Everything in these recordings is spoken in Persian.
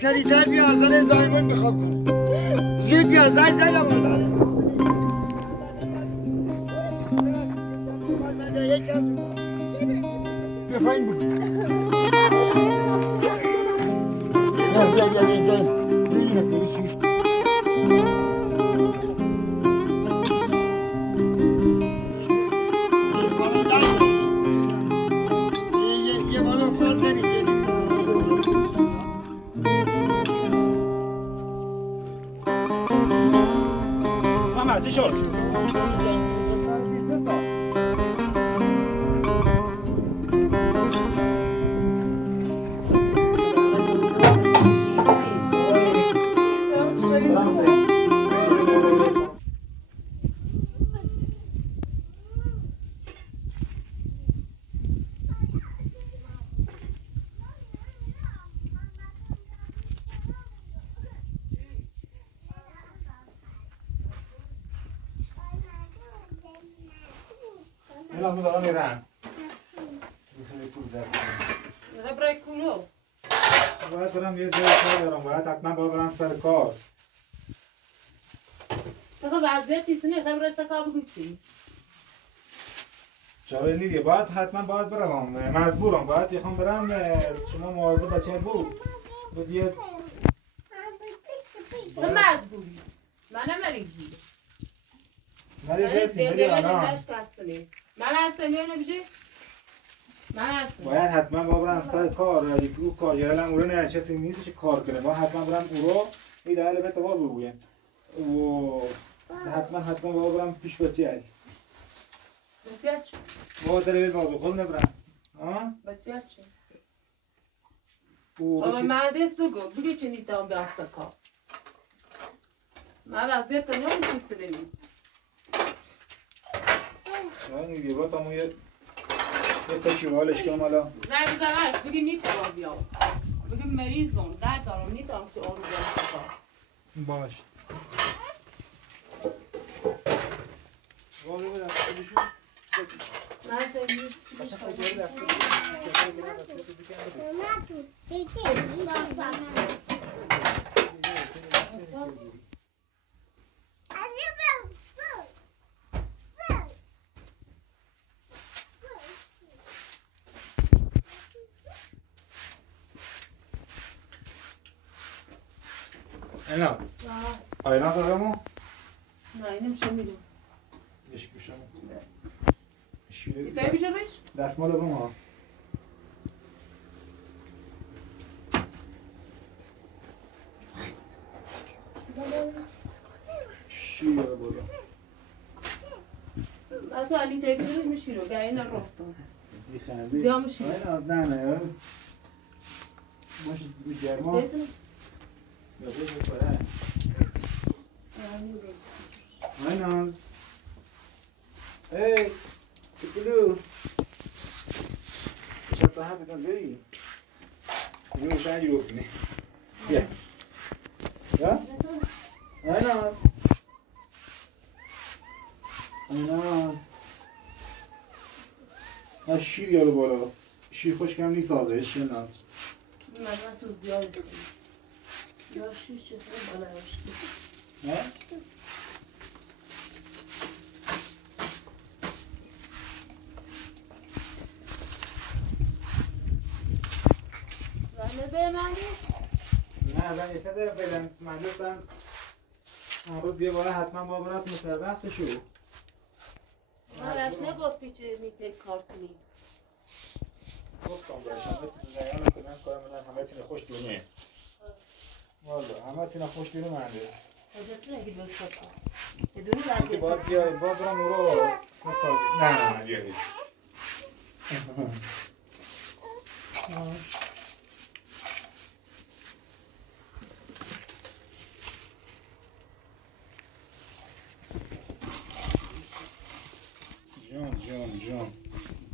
سریعتر بیا زن زایمان میخوام کنم زود بیا زن بیا پایین بود چی شد؟ اینا دارم میرن برای کلو باید برم یه جای کار دارم باید حتما برم سر کار تو وضعیت نیستنی خیلی برای کار بگویی چاره نیگه باید حتما باید برم مجبورم باید یخوام برم شما مواظب بچه بود یه چه مجبوری؟ منم مریضی مریض هستی مریض آنان من هستم یا نمیشه؟ من هستم باید حتما برم سر کار یکی او کارگره هم او رو نه کسی نیست که کار کنه باید حتما برم او رو این دهل به تواز بگویم و حتما برم پیش بچه بسیار چه؟ باید داره بید بازو خود نبرم بسیار چه؟ بابا مهدیس بگو چه نیتام به اصلا کار من وضعیت تا نمیشه سلمی چرا نیگه باید همون یه تشیوالش کنم حالا زنگ بزنش بگی نیتام بیام بگی مریضم درد دارم نیتام که آن رو بیام باش باشه بدم بشون من سیدی اینا آینا دارمو؟ نه اینم چه میدونم یشک بشم ایتایی بیشه روش؟ دستمال بم ها شیره بالا از تو علی ایتایی بیشه روش میشی رو گه این رو دی خنده بیا میشی نه باشه گرما بیتونه یا بیشه بره آیناز ای کلو شب هم بکن بری کلو شنجی رو کنی بیا یا آیناز نه شیر یارو بالا شیر خوش کم نیست آزش نه من سو زیاد کنیم یا شیش چطور بالا هشتی نه؟ نظر من نیست؟ نه من یه تده فعلا مجلسم امروز یه باره حتما با برات متر وقت شو مالش نگفتی چه میتر کار کنی گفتم باید همه چیز زیان کنم کارم من همه چیز خوش دونه والا همه چیز خوش دونه منده حضرت نگی به کار بدونی برگه که باید بیایی باید برم او رو نه بیایی جان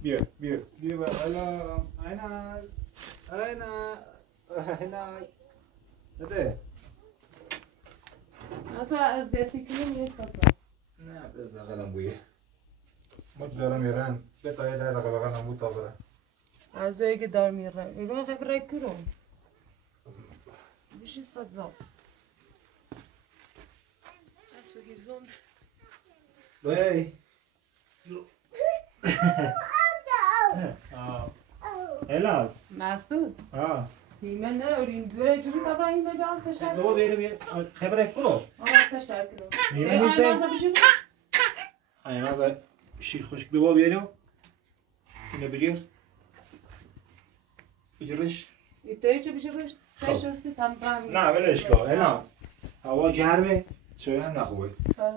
بیا بالا اینا نده اصلا از دیتی کنیم نیست نه بقلم بویه ما دارم میرن به تا یه در دقیقه بقلم بود تا برن از اوی که دار میرن میگم خیلی برای کرم شي صدزاب اسوي زون وای الا مسعود اه من نروریم دوره جوری طبعا این مجال تشکر لو بيري خبرك كله تشکر ميرا نيسه انا شيل خوشك بابا بيرو اینو بگیر بگیرش ایتایی چه بگیرش؟ تشستی تمام نه ولش کن الان هوا گرمه چای هم نخوبه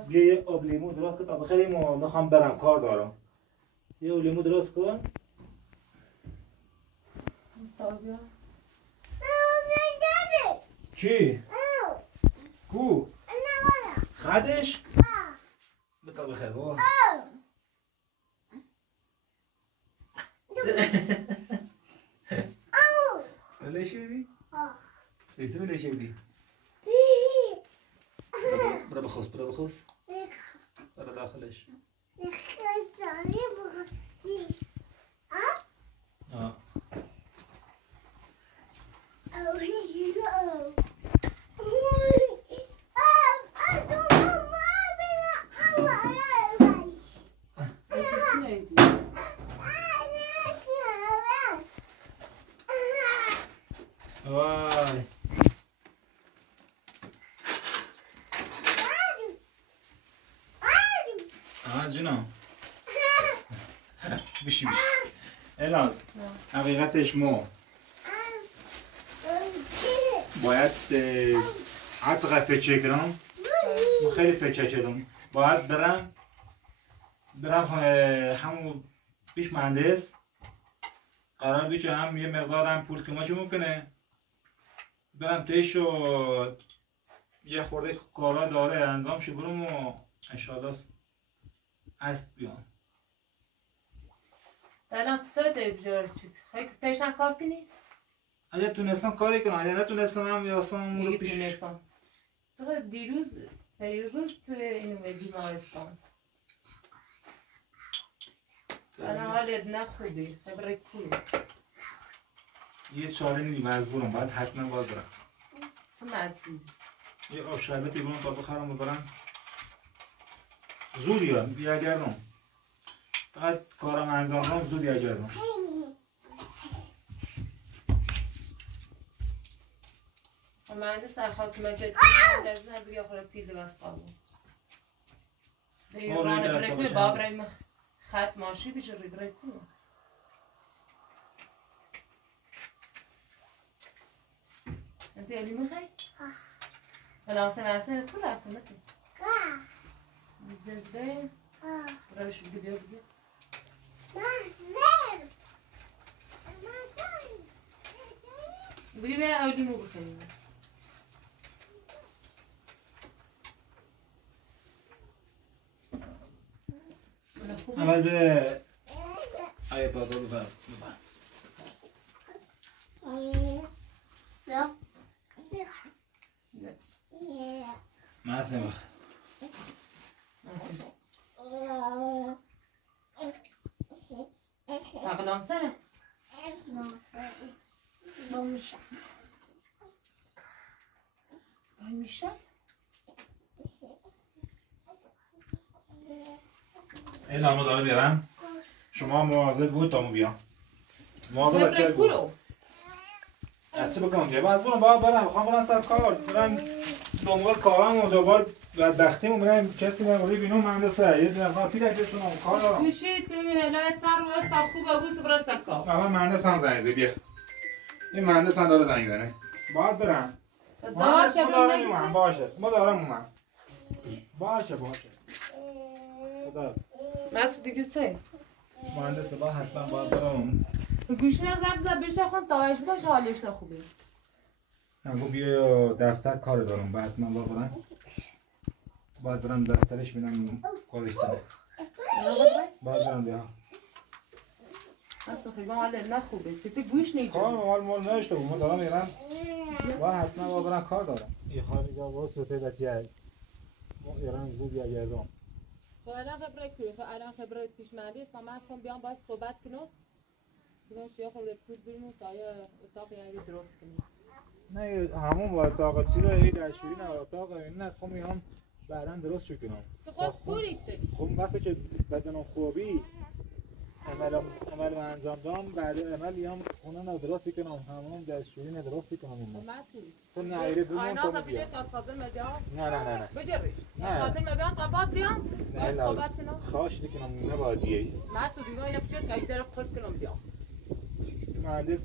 بیا یه آب لیمو درست کن تا بخریم و میخوام برم کار دارم یه آب لیمو درست کن مصطفی بیا کی؟ کو؟ خدش؟ بتا بخیر بابا ولی شدی؟ ایسه ولی شدی؟ برا بخوست برا بخوست برا داخلش آه وای جنام بشی الان حقیقتش ما باید عطقه فچه کنم خیلی فچه کردم باید برم همون پیش مهندس قرار بیچه هم یه مقدار هم پول کماشه ممکنه برم تیش و یه خورده کارا داره انجام شه برم و انشاءالله اسب بیام الان چطوره بجورش چی؟ خیلی تیشن کار کنی؟ اگه تونستم کاری کنم اگه نتونستم هم یاسم میگه تونستم تو دیروز تو اینو بیمارستان الان حالت نخوبی خبره کلی یه چاره نیدی مجبورم باید حتما باید برم چه مجبوری؟ یه آب شربتی برم تا بخرم و برم زود بیاگردم فقط کارم انجام دارم زود بیاگردم مهندس سرخاک مجد لازم بگه خورده پیل بستان دیگه رانه برای با برای خط ماشی بیشه روی برای کنه انت یلی میخوای؟ ولی حسن تو رفته نکن زنزبه روش بگه بیا بزن بگه بیا اولی مو بخیریم اول به آیه بابا ببر محسن بخ اقلام سنه با میشه با میشه این همه داره بیارم شما مواظب بود تا مو بیام مواظب بچه بود چه بکنم دیگه باید برم بخوام برم سر کار برم دنبال کارم و دوبار بدبختیم و برم کسی مقالی بینم مهندسه یه دنبال پیل اجرتونم کار دارم کشید تو هلایت سر رو است تا خوب بوس برای سر کار اول مهندس هم زنیده بیا این مهندس هم داره زنگ زنه باید برم زار چه دارم اومم باشه ما دارم اومم باشه خدا مسعود دیگه چه؟ مهندس با حتما باید برم گوشی زب بشه خون تاهش بدم چه حالش نخوبه نگو بیا دفتر کار دارم بعد من باید برم دفترش بینم کارش سنه باید برم بیا اصلا خیلی حالت نخوبه سیتی گوش نیجا کار مال نشته بود من دارم میرم باید حتما باید برم کار دارم این خواهی جا باید سوته دستیه ایران زود بیاگردم الان خبره پیش مندی است من خواهم بیام باید صحبت کنم بگم شیخ خورده پول بریم تا یه اتاق یعنی درست کنیم نه همون با اتاق چیزه ای دستشویی نه اتاق نه خب میام بعدا درست شو کنم تو خود خوریت خب وقتی که بدنم خوبی عمل انجام دام بعد عمل میام خونه ندرست کنم همون دستشویی ندرست کنم اینو مسئول تو نایره بمون آیناز بشه تا صادر مبیام نه بجرش نه. صادر مبیام قبات بیام باش صحبت کنم خواهش کنم نباید مسئول دیگه اینا بشه که در خود کنم بیام مهندس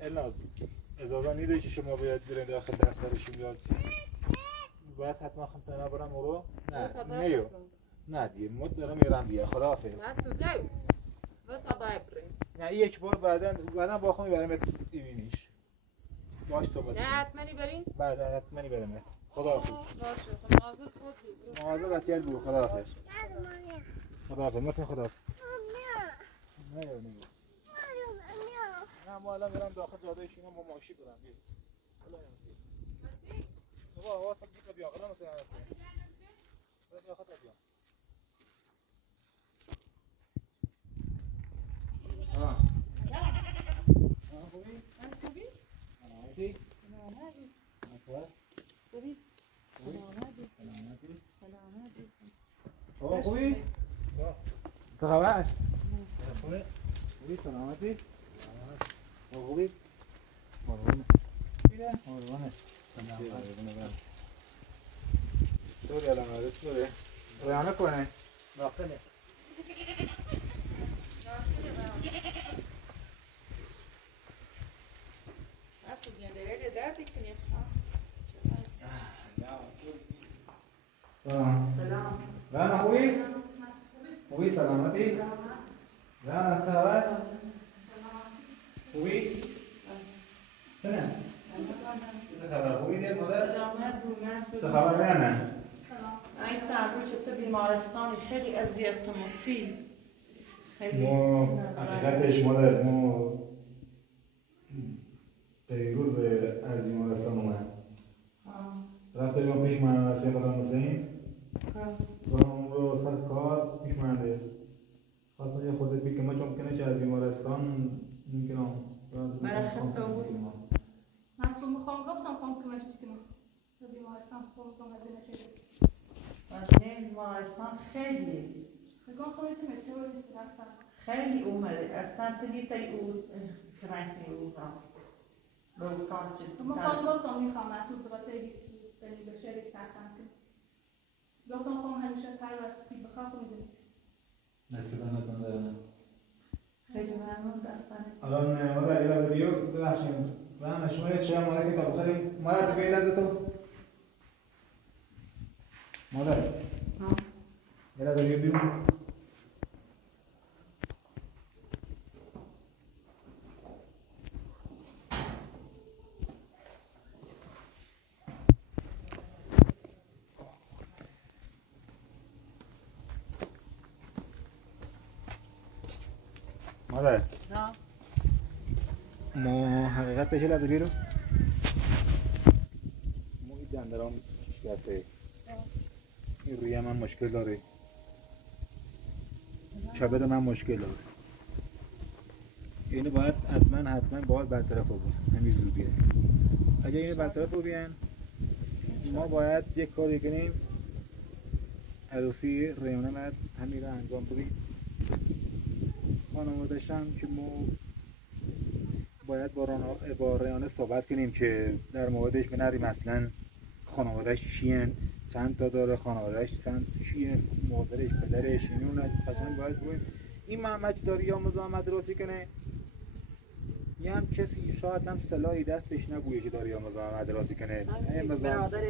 الناز اجازه میده که شما باید برین داخل دفترشون یاد باید حتما خمتنه برم رو نه دیگه مد دارم میرم دیگه خداحافظ مسئول دیو بس باید بریم نه یک بار بعدا با خود میبرم ببینیش باش صحبت نه حتما بریم بعد حتما برم خداحافظ باشه خب حاضر خود مواظب وصیت بود خداحافظ خداحافظ متن خداحافظ نه ما الان میرم داخل جاده شینا با ماشین برم بابا آواز دیگه بیا قرار مثلا بیا خاطر بیا خوبی؟ خوبی؟ سلامتی؟ خوبی؟ خوبی؟ تو خبر؟ خوبی؟ سلامتی؟ خوبی؟ قربونه قربونه طوری الان آره طوره رانه کنه داخله سلام رانا خوبی؟ خوبی سلامتی؟ رانا چه خبر؟ خوبی؟ نه چه خبر خوبی دید مادر؟ سلامت بود مرسی چه خبر رانا؟ این چند روز تو بیمارستانی خیلی اذیت مطی ما حقیقتش مادر ما پیروز از بیمارستان اومد رفته بیام پیش مهندسی خودم حسین اون رو سر کار پیش مهندس خواستم یه خودت بی که ما چون کنه که از بیمارستان میکنم مرخص بود مسئول میخوام گفتم کنم که مشتی کنم به بیمارستان خودم از این نشده مجنه بیمارستان خیلی نگاه خواهید مشتی رو نیستی رفتم خیلی اومده اصلا تلیتی او کرنکی او رو کارچه میخوام گفتم میخوام مسئول بخاطر هیچ دلیل بشه ریس نکنم که گفتم خواهم همیشه هر وقتی بخواه میدونی نستدانه کنه خیلی ممنون دستانه الان مادر یه لحظه بیو ببخشیم و شما یه چه مادر که تا بخوریم مادر تو بیایی لحظه تو مادر یه لحظه بیو بیرون مادر ما حقیقت بشه لحظه بیرو ما این دندرام شکسته این روی من مشکل داره کبد من مشکل داره اینو باید حتما باید برطرف بود همین زودیه اگه اینو برطرف رو بیان ما باید یک کاری کنیم عروسی ریانه باید همین رو انجام بدیم خانوادش هم که ما باید با ریانه صحبت کنیم که در موردش بنریم اصلا خانوادش چیه چند تا داره خانوادش چند چیه مادرش پدرش اینو اصلا باید بگویم این محمد داری یا مزاحمت راسی کنه یه هم کسی شاید هم سلاحی دستش نبوده که داری یا مزاحمت راسی کنه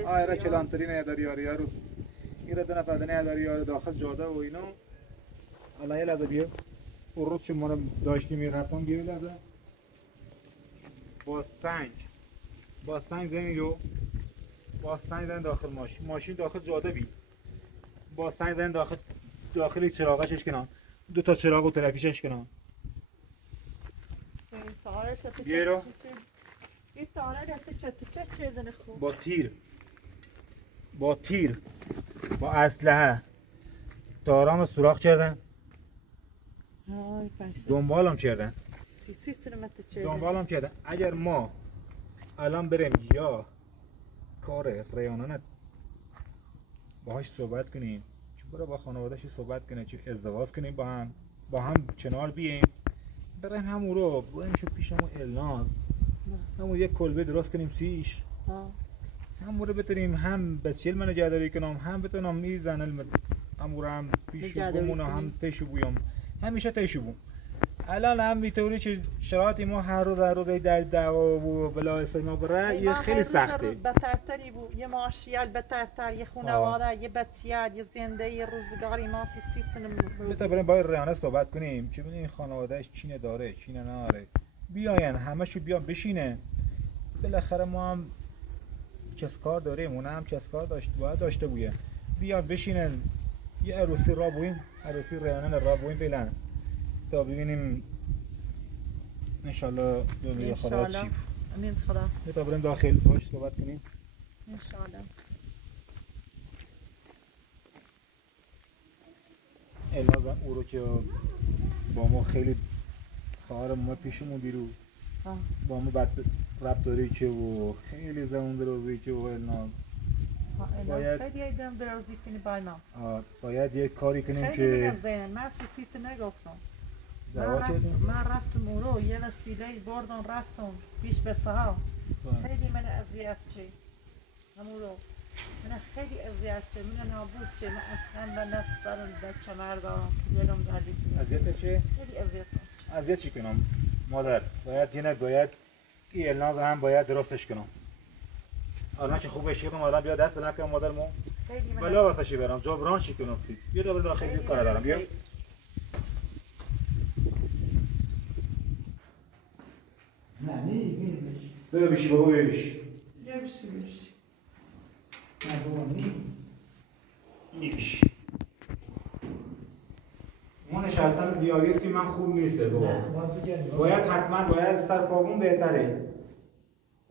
آره کلانتری نداری یاری رو این رو دو نفر نداری یاری داخل جاده و اینا الان یه لحظه بیا اون که ما رو داشتیم یه رفتم بیا لحظه با سنگ زنیدو با سنگ زن داخل ماشین داخل جاده بی با سنگ زن داخل چراغش کنن دو تا چراغ و طرفیشش کنن بیرو با تیر با اسلحه دارام سوراخ کردن دنبالم کردن اگر ما الان بریم یا کار ریانانت باهاش صحبت کنیم چون برای با خانوادهش صحبت کنیم چون ازدواج کنیم با هم کنار بیاییم بریم همون رو برایمشو پیش همون الناز همون یک کلبه درست کنیم سیش همون رو بتونیم هم بچیل من نگهداری کنم هم بتونم میزنم همون رو هم پیش بمون هم تشو بویم همیشه تشو بوم الان هم میتونی که شرایطی ما هر روز در دعوا و بلا استیما برای یه خیلی سخته بترتری بود یه ماشیال بترتر یه خانواده یه بچیال یه زنده یه روزگاری ما سیستم بتا بریم باید ریانه صحبت کنیم چه ببینیم خانوادهش چینه داره چینه نداره بیاین همشو بیان بشینه بالاخره ما هم کسکار داریم اون هم کسکار باید داشته بویه بیان بشینن یه عروسی را بویم عروسی ریانه را بویم فعلا تا ببینیم انشالله به خدا چی امین خدا تا بریم داخل باش صحبت کنیم انشالله الناز او رو که با ما خیلی خواهر ما پیشمون بیرو با ما بد رفتاری که و خیلی زمان درازی که و الناز باید خیلی دم درازی کنی با ما باید یک کاری کنیم خیلی که میگزین من سوسیت نگفتم من رفتم او رو یه وسیله بردم رفتم پیش بچه ها خیلی من اذیت چی همون رو من خیلی اذیت چی من نابود چی من اصلا به نست دارم بچه مردارم دلم دردی اذیت چی؟ خیلی اذیت کنم اذیت چی کنم مادر باید این الناز هم باید درستش کنم الان که خوبش کردم آدم بیا دست بلند کنم مادر مو بلا واسه چی برم جبران چی کنم سید بیا داخل داخل کار دارم بیا نه میبینیش بیا بشی بابا بیا بشی نه بابا میبشی ما نشستن زیادی من خوب نیسته بابا باید حتما باید سر پامون بهتره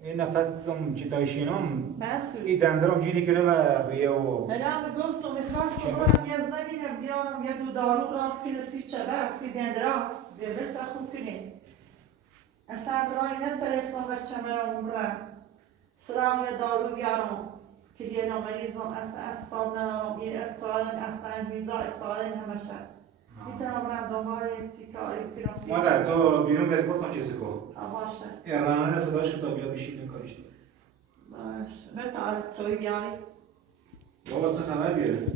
این نفسم چیتایشینم این دندرم گیری کنه و ریه و الان گفتم میخواستم برم یه زمینم بیارم یه دو دارو راست کنه سی چبه سی دندرا دیدت خوب کنه اصلا برای نترسم بچه مرا عمره سلام یه دارو بیارم که یه نامریزم اصلا استاد ندارم یه اقتادم اصلا ویزا اقتادم همشه میتونم برم دنبال یه چی کاری کنم مادر تو بیرون بری گفتم چیزی کن باشه یعنی صداش که تا بیا بشین کارش داری باشه بتعرف تسوي بیاری بابا چه خبر بیاره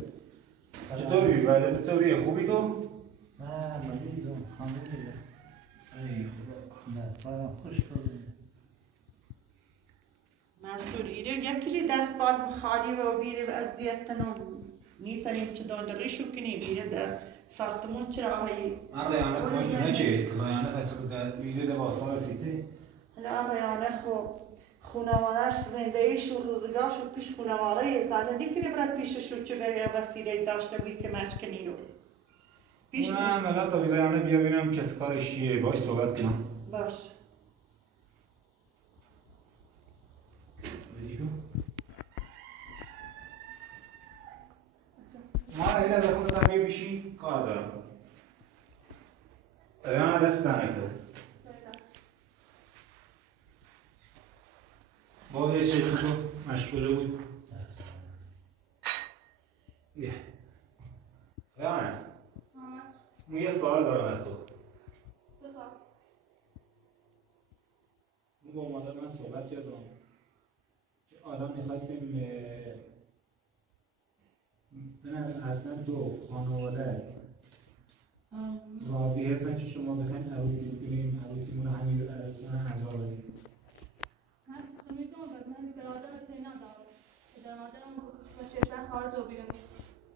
چطوری وضعیت چطوریه خوبی تو؟ نه مریضم خانه ای خدا دستبالم خوش کنه مستوریده یکی دستبال خالی و بیره اذیت نم نیتونیم چه دادریشو کنیم بیره در ساختمون چرا هایی ریانه کماش دونه چه؟ ریانه پس در ویدیو در باستان سیسی؟ حالا ریانه خونوادهش زندگیش و روزگارش و پیش خونواده زنه نکنه برای پیششو چه به وسیله داشته بود که مشکنی رو پیش اونم الان تا ریانه بیا ببینم کس کارش چیه باش صحبت کنم باش ما این از خودت هم بشین کار دارم ریانه دست نکرد با یه چیزی تو مشغوله بود ریانه من یه سوال دارم از تو چه سوال؟ با مادر من صحبت کردم که الان میخواستیم اصلا تو خانواده راضی هستن که شما بخواید عروسی کنیم عروسیمون رو همین انجام بدیم هست میدونم من برادر تینا دارم برادرم با ششتر خارج رو بیرون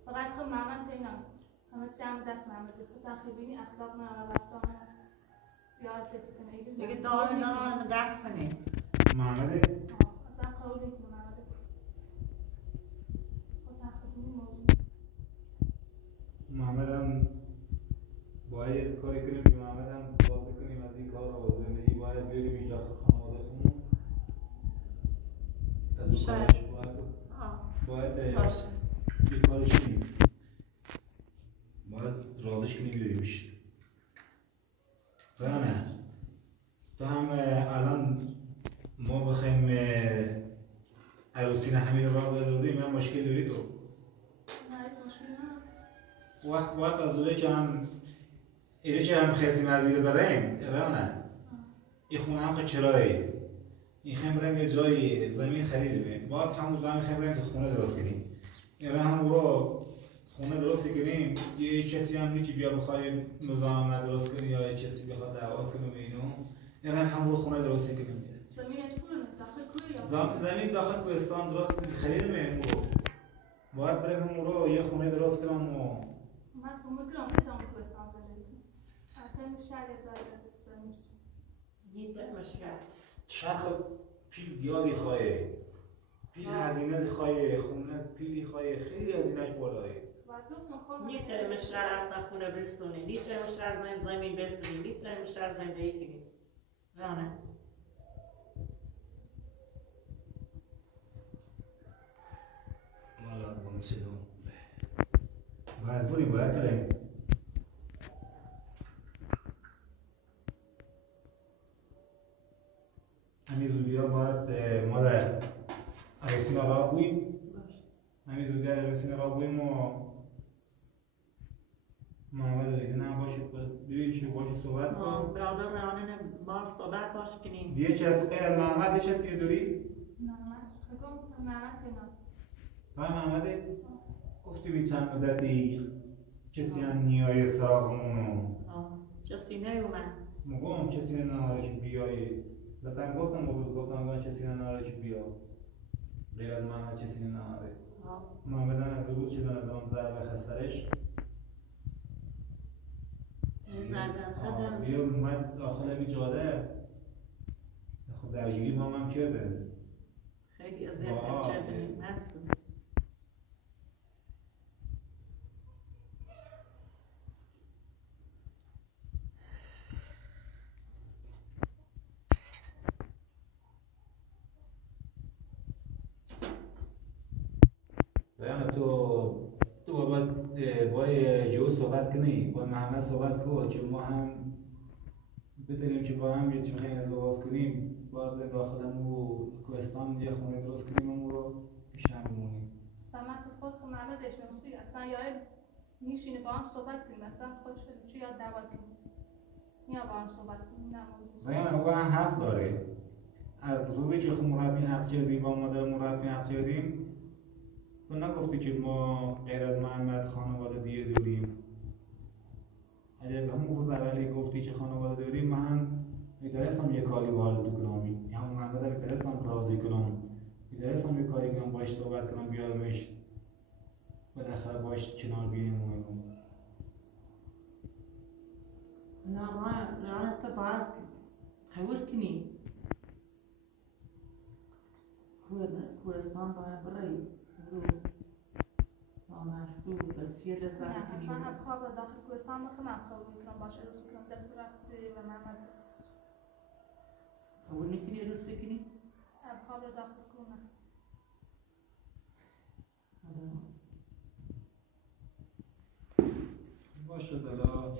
فقط خب محمد تینا همه چیم دست محمد تخریبینی اخلاق نه رفتار نه بیاد چه کنه دیگه دارو ندارم درس کنه محمده اصلا قولی که محمد خود تخریبینی موضوع محمد هم باید کاری کنیم که محمد هم بازه کنیم از این کار رو زندگی باید بیاریم این داخل خانواده خونون از اون کارش باید یه کارش کنیم باید راضیش کنیم بیاریمش نه تو هم الان ما بخوایم عروسی نه همین راه بدادی من مشکل داری تو وقت از دوله که هم ایره که هم خیلی مزیر بریم ایره نه این خونه هم خیلی چرایی این خیلی بریم یه جایی زمین خریدیم باید همون زمین خیلی بریم که خونه درست کنیم ایره هم رو خونه درست کنیم یه کسی هم نیکی بیا بخوای نظام درست کنی یا یه کسی بخواد دعوا کنه به اینو ایره هم رو خونه درست کنیم زمین داخل کوی یا زمین داخل کوهستان درست خریدیم این رو باید بریم هم رو یه خونه درست کنم و من سومه گرام میتونم کوهستان زندگی حتی شهر زمین دیده مشکل شرخ پیل زیادی خواهی پیل هزینه خواهی خونه پیلی خواهی خیلی هزینهش بالایی نیت مشکل اصلا خونه بستونی نیت مشکل زمین بستونی نیت مشکل زندگی کنی رانه مالا بمسیدون مجبوری باید بریم همین زودی ها باید مادر عروسی را بویم همین زودی ها عروسی را بویم و محمد دیگه نه باشید ببین چی باشید صحبت کن برادر رانه بار صحبت باش کنیم دیگه کسی غیر محمد یه کسی داری؟ نه من خودم محمد کنم محمد گفتی بی چند مدتی کسی هم نیای سراغمونو کسی نیومد مگم کسی نهاره که بیایی لطن گفتم من کسی نهاره که بیا غیر از محمد کسی نهاره محمد هم از روز شدن از آن ضربه خسترش بیا اومد داخل این جاده خب درگیری با هم کرده خیلی اذیت کردیم هستم تو با جو صحبت کنی با محمد صحبت کن که ما هم بدونیم که با هم یه چی میخوایم ازدواج کنیم باید داخل همون کوهستان یه خونه درست کنیم همون رو پیش هم بمونیم اصلا من خود که محمد اشناسی اصلا یاد نیشینه با هم صحبت کنیم اصلا خودش چی یاد دعوت کنیم یا با هم صحبت کنیم نه موضوع هم حق داره از روزی که خود مربی حق کردیم با مادر مربی حق کردیم تو نگفتی که ما غیر از محمد خانواده دیگه داریم اگر همون روز اولی گفتی که خانواده داریم من میترسم یه کاری با حال تو کنم یا همون محمد میترسم راضی کنم میترسم یه کاری کنم باش صحبت کنم بیارمش بالاخره باش کنار بیایم و نه رانه تا باید قبول کنی کوهستان باید برای مستو بسیار لذت کنیم اصلا خواب را داخل کوهستان بخوام من قبول میکنم باشه روز کنم دست وقتی و محمد قبول نکنی روز کنی؟ خواب را داخل کنم باشه دلا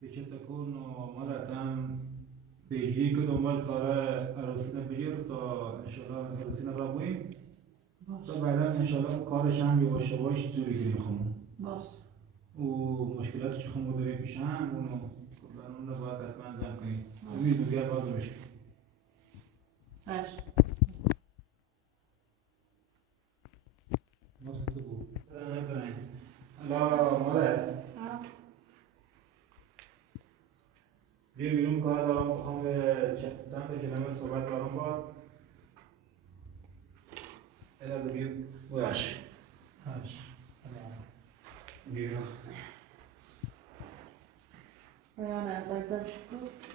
فکر کن و مادرتم پیگیری که دنبال کار عروسی بگیر تا انشالله عروسی را بویم تا بعدا انشالله کارش هم یواش یواش جوری کنیم خمون باش و مشکلاتی که خمون داریم پیش هم اونو اون رو باید حتما انجام کنیم امید دیگر باز بشه باش باشه تو بود نکنه الا مادر بیا بیرون کار دارم بخوام به سمت کلمه صحبت دارم با الا بیا باش بیا رانه بگذار شکر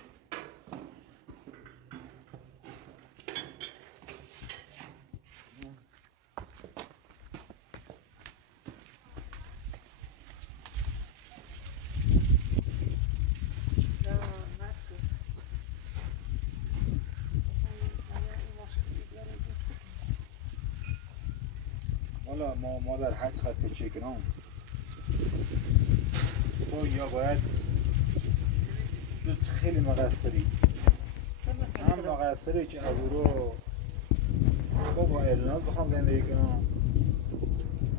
حالا ما در حد خط چکنم تو یا باید تو خیلی مقصری هم مقصری که از او رو با الناز بخوام زندگی کنم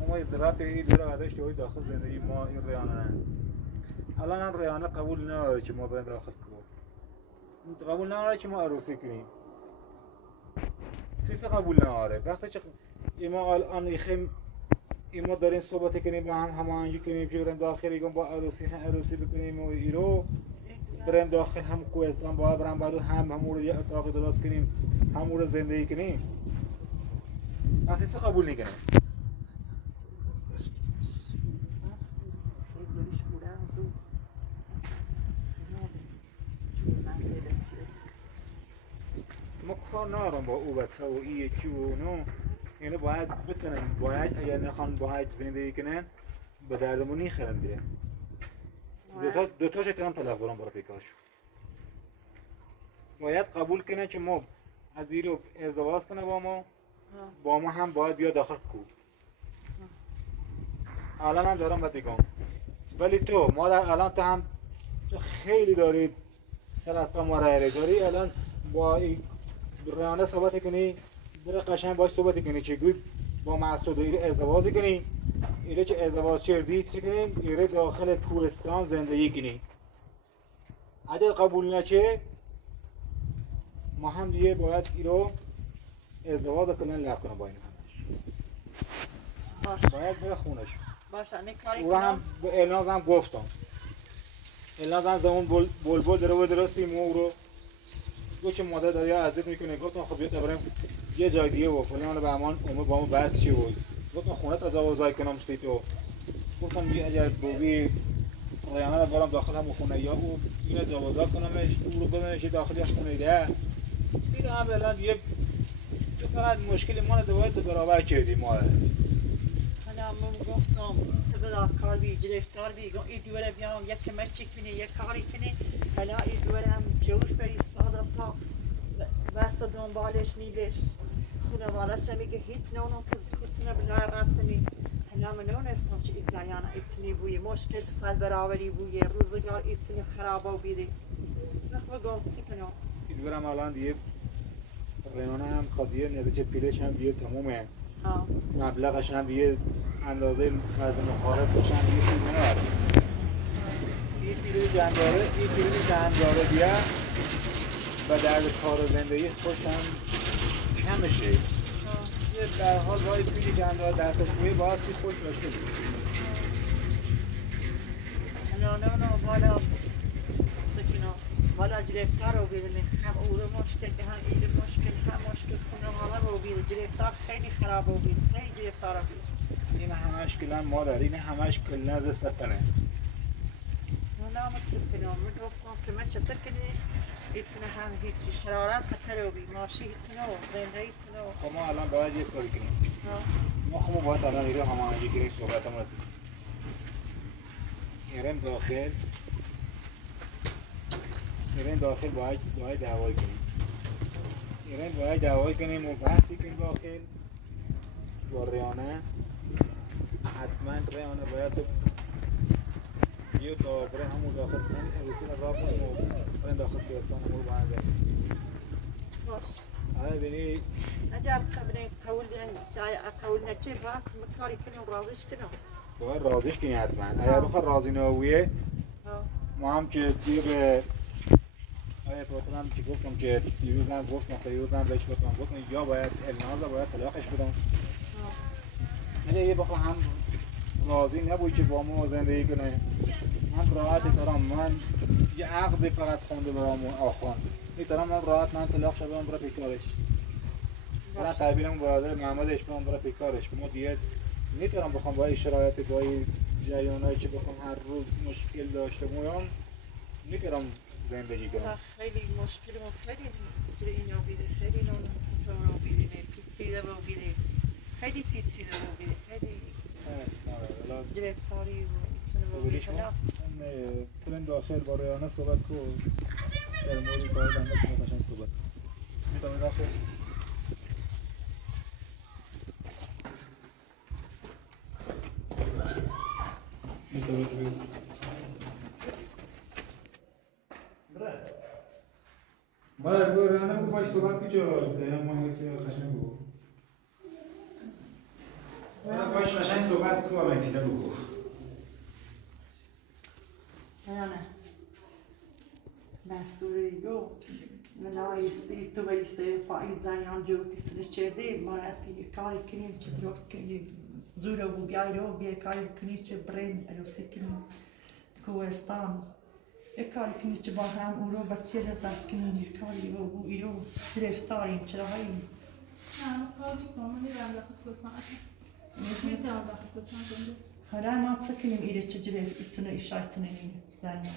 ما رفت این دور بعدش توی داخل زندگی ما این ریانه نه الان هم ریانه قبول نداره که ما بریم داخل کنیم قبول نداره که ما عروسی کنیم سیسه قبول نداره وقتی که ما الان ما داریم صحبت کنیم با هم هماهنگی کنیم که بریم داخل با عروسی بکنیم و ایرو بریم داخل هم کوهستان با برام بعد همون رو یه اتاق درست کنیم همون رو زندگی کنیم اساسا قبول نکنه ما کار ندارم با او بچه و این یکی و اونو اینو باید بکنن باید اگر نخوان باید زندگی کنن به دردمون نخورن دیگه دو تاش اتنام طلاق برام برای پیکارش باید قبول کنه که ما از این رو ازدواج کنه با ما هم باید بیا داخل کو الان هم دارم بهت میگم ولی تو مادر الان تو هم خیلی داری سر از پا مرایره داری الان با این ریانه صحبت کنی برای قشنگ باش صحبت کنی چه گوی با مسعود و ایره ازدواج کنی ایره که ازدواج کردی چی کنیم ایره داخل کوهستان زندگی کنی اگر قبول نشه ما هم دیگه باید ایرو ازدواج کنن لغو کنن با این همش باید بره خونش باشه کاری او هم به الناز هم گفتم الناز هم زمان بلبل داره درستیم او رو گفت که مادر داره اذیت میکنه گفتم خب بیا بریم یه جای دیگه و فلان به امان اومد با ما بحث چی بود گفتم خونه تجاوزای کنم سیتو گفتم بیا اگر بوبی ریانه رو برام داخل هم خونه یا او اینو تجاوزا کنمش او رو ببرمش داخل یه خونه ده دیگه هم الان دیگه فقط مشکل ما رو باید برابر کردیم ما حالا من گفتم تو برای کار بی گرفتار بی این دوره بیام یک کمچی کنی یک کاری کنی حالا این دوره هم جوش بریستاد پا بست دنبالش نیلش خانواده‌اش میگه هیچ نونم کتنه بلای رفتنی حالا من نونستم که ایت زیانه ایتنی بوی مشکل صد برابری بوی روزگار ایتنی خرابه بیدی نخواه گفتی کنم این دوره هم الان دیگه ریانه هم خواهدیه نتیجه پیلش هم دیگه تمومه مبلغش هم دیگه اندازه خرد مخالفش هم دیگه چیز نماره این پیل جنداره بیا و درد کار و زندگی خوش هم کمشه یه در حال باید پیل جنداره دست کوی باید سی خوش باشه نه بالا سکینا بالا گرفتار رو بیدنه هم او رو مشکل که هم این مشکل هم مشکل خانواده رو بیده گرفتار خیلی خراب رو بیده خیلی گرفتار رو بیده این همش کلن مادر این همش کلن از ستنه نامت سکینا من گفتم که من چطور کنی ایتنه هم هیچی شرارت بتر رو بید ماشی هیچنه و زنده هیچنه و خب ما الان باید یک کاری کنیم ما خب باید الان ایره هماهنگی کنیم صحبت هم رسید ایران داخل باید دعوای کنیم و بحثی کنیم داخل با ریانه حتما ریانه باید یه تا بره همون داخل کنیم عروسی رو راه کنیم و بریم داخل کوهستان همون رو باید باش آره بینی اجاب قول نچه باید مکاری کنیم رازش کنیم باید رازش کنیم حتما اگر بخواد رازی نبویه ما هم که دیگه به آیا پروتونم که گفتم که دیروزم بهش گفتم یا باید الناز باید طلاقش بدم اگه یه بخواه هم راضی نبود که با ما زندگی کنه من راحت دارم من یه عقد فقط خونده برام آخوان میتونم من راحت من طلاق شدم برای پیکارش برای تعبیرم برادر محمدش برام برای پیکارش ما دیگه میتونم بخوام با این شرایط با این جریانایی که بخوام هر روز مشکل داشته باشم میتونم زندگی کنم خیلی مشکل و خیلی اینا بیده خیلی نونم رو بیده پیچیده رو بیده خیلی پیچیده رو بیده خیلی گرفتاری و ایتونه رو بیده پلن داخل با ریانه صحبت کن در مورد باید هم بسیم قشنگ صحبت میتونم داخل باید با ریانه باید صحبت کنی چه ماهیتی قشنگ بود باش قشنگ صحبت کن والنتینه بگو. نه مسئولی گو من آیستی تو بایستی پایید زنیان جوتی تنشده ما تی کاری کنیم چه درست کنیم زوره و بیای کاری کنیم چه برین عروسی کنیم کوهستان یک کاری کنیم چه با هم او رو بچه رزد کنیم یک کاری و ایرو گرفتاریم چرا هاییم نه کاری کنم من نیرم داخل کوهستان میتونم داخل کوهستان کنم هر ما تسکنیم ایره چه جرف ایتنه ایشایتنه این دنیا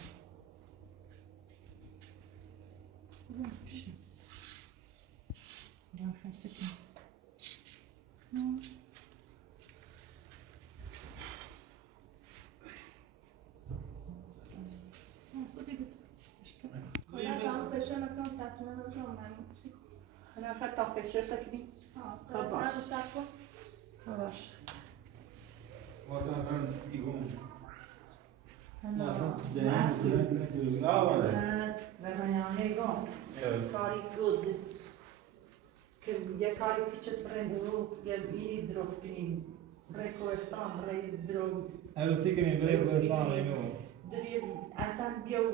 Ja, hartstikke. أنا أخذت في شرطك دي. خلاص. مثلا يقوم. أنا جاهز. والله. يعني يقوم. كاري good. که یه کاری پیچت برای درو یه بیری درست کنیم برای کوهستان برای درو عروسی کنیم برای کوهستان اینو دریم اصلا بیاو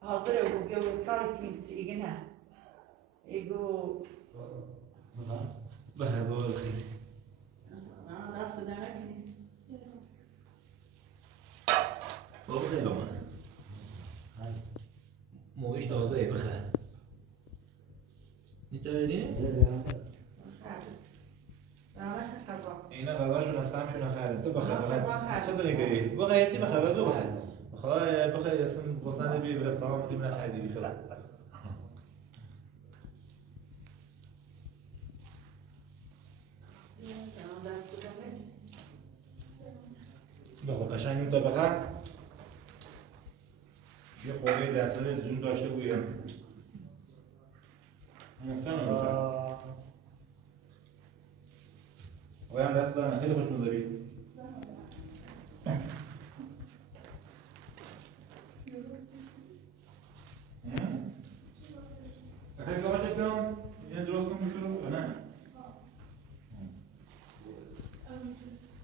حاضره و بیاو کاری کنیم سیگه نه ایگو بخیر بابا بخیر دست دنه کنیم بابا بخیر بابا مویش تازه بخیر میتونی؟ اینا غذاشون از تمشون خرده تو بخیر چه داری کردی؟ بخیر چی بخیر بزو بخیر بخیر بخیر اسم بسنده بی به رستوران میتونی نخریدی بخیر بخور قشنگ تا بخیر یه خورده دستانه جون داشته بویم محسن بخیر آقای هم دست دارن خیلی خوش مزاری خیلی کامل کنم یه درست کنم شروع یا نه؟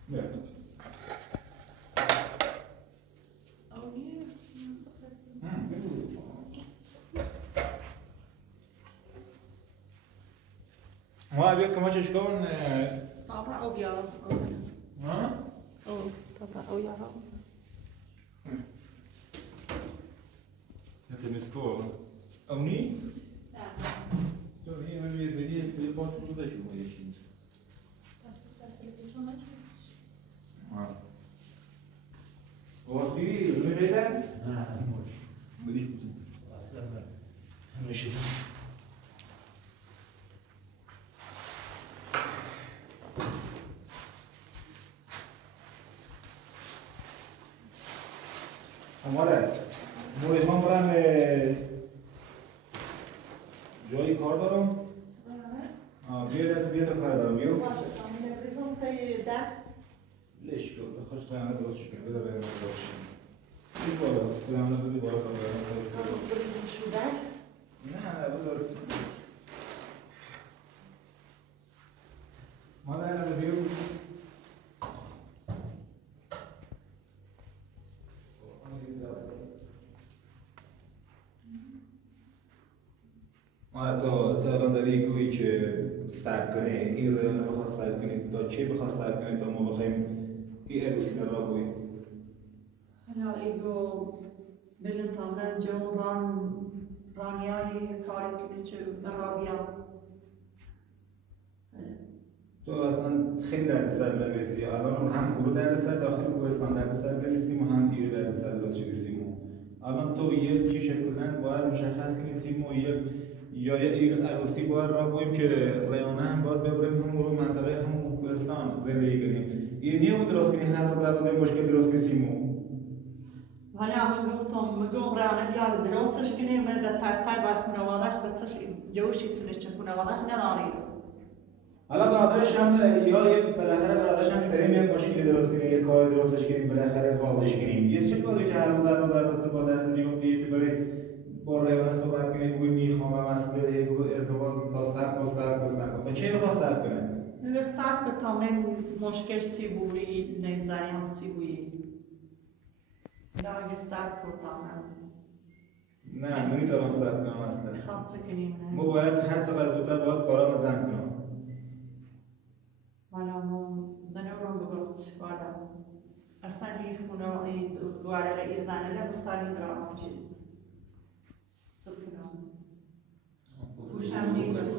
بیا ما بیا کمکش کن طبعا او بیارم ها؟ او طبعا او یارم انت مسكو اوني؟ تو هي من بيدي في البوت كده شو هي شيء وصي غيرها؟ نعم بديش اصلا ماشي مادر میخوام برم جایی کار دارم بیا تو کار دارم بیو ليش لو خش بقى ندرس شو كده بقى ندرس شو بالا كلام نبدي بالا شو ده؟ لا بدور ما انا بيو تو الان داری گویی که سرد کنه این رو بخواد سرد کنی تا چه بخواد سرد کنی تا ما بخوایم این عروسی را بوی حالا ایگو بلن تامن جو رانیایی کاری کنه چه برابیا تو اصلا خیلی دردسر برسی الان هم برو دردسر داخل کوهستان دردسر برسیم و هم دیر دردسر درست برسیم الان تو یه چی شکلن باید مشخص کنی سیمو یا این عروسی باید را بویم که ریانه هم باید ببریم همون رو منطقه همون کوهستان زندگی کنیم یه نیه بود درست کنی هر رو در بودیم مشکل درست کنی سیمو ولی همون گفتم مگم ریانه بیاد درستش کنیم و در تای باید خانوادهش بچهش جوشی تونه چه خانوادهش نداری حالا برادرش هم یا بالاخره برادرش هم می‌تونیم یک ماشین درست کنیم یک کار درستش کنیم بالاخره بازش کنیم یه چه کاری که هر روز دست با دست می‌افتید که برای با ریانه صحبت کنیم بگوییم میخوام و مسئولیت ازدواج تا سر نکن چه میخواد سر کنه؟ start که تامین مشکل چی بودی نمیزنی هم چی بودی اگه start که تامین نه نمیتونم صبر کنم اصلا میخوام سکنیم ما باید هر چقدر زودتر باید کارا رو زن کنم والا ما دنیورم بگوت والا اصلا این خونه این دواره ای زنه نبستانی درام چیز سکنم گوشم نیگه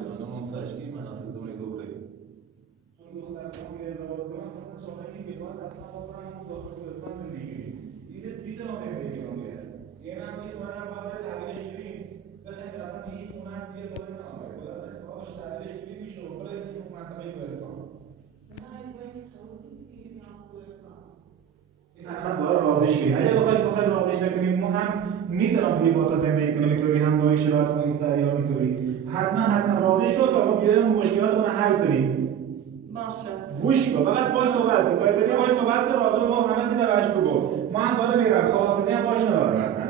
اگه بخوای راضیش نکنیم ما هم میتونم توی با تا زندگی کنم اینطوری هم با شرایط با این یا اینطوری حتما راضیش کن تا ما بیایم مشکلات رو حل کنیم باشه گوش کن فقط باش صحبت کن تا دیگه باش صحبت کن راضی ما همه چیز روش بگو ما هم داره میرم خداحافظی هم باش ندارم اصلا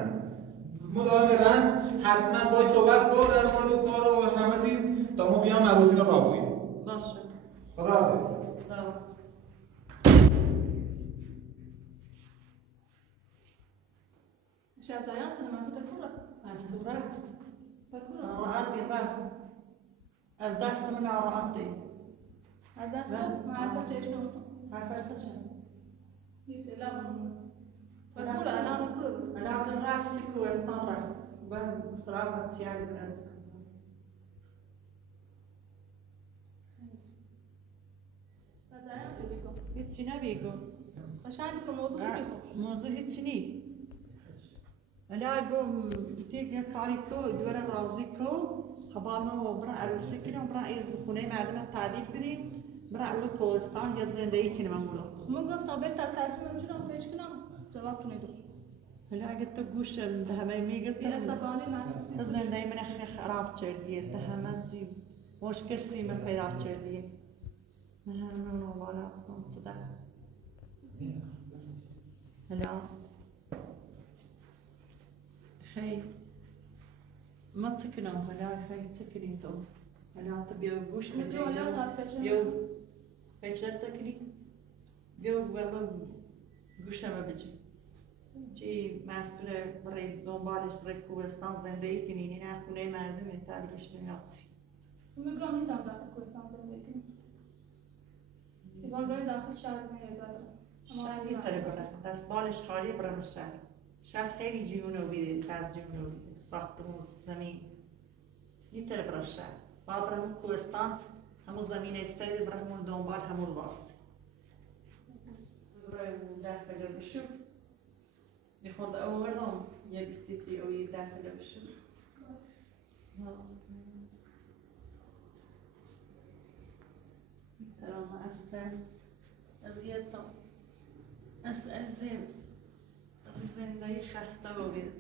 ما داره میرم حتما باش صحبت کن در مورد اون کار و همه چیز تا ما بیام عروسی رو راه بگیریم باشه خداحافظ شجاعت مسعود کورا مسئوله بکورا ناراحتی من از دست من ناراحتی از دست معرفت چشم حرفت چه؟ نیست الان بکورا الان بکورا الان رفت کوهستان رفت برم سراغ سیاری برز شجاعت بگو هیچی نبیگو قشنگ بگو موضوع چی بگو موضوع هیچی نی الان گم تیگ کاری کو دورم راضی کو خبانو برا عروسی کنم برا از خونه مردم تعدیل بدیم برا اول کوهستان یا زندگی کنم امولو ما گفتم بهتر تصمیم میگیرم فکر کنم جواب تو نداد الان اگه تو گوش همه میگه بی عصبانی نه تو زندگی من خراب کردیه تو همه چی مشکل سی من پیدا کردیه من همه والا بودم صدا الان خیلی ما تکنم هلا خیلی تکنی تو هلا تو بیا گوش میتونی الان بده بیا فکر تکنی بیا والا گوش ما بچی چی مسئول برای دنبالش برای کوهستان زندگی کنی نه خونه مردم تعلیمش بمیاتی میگم میتونم داخل کوهستان زندگی کنم میگم برای داخل شهر میگذارم شهر میتره برای دست بالش خالی برای شهر خیلی جنوبی از جنوبی ساختمون زمین میتره برای شهر بعد برای کوهستان همون زمین استیدی برای همون دنبال همون واسی برای داخل بشو میخورد آوردم یه بیستیتی او یه داخل بشو ترام اصلا از یه تا از زندگی خسته و بید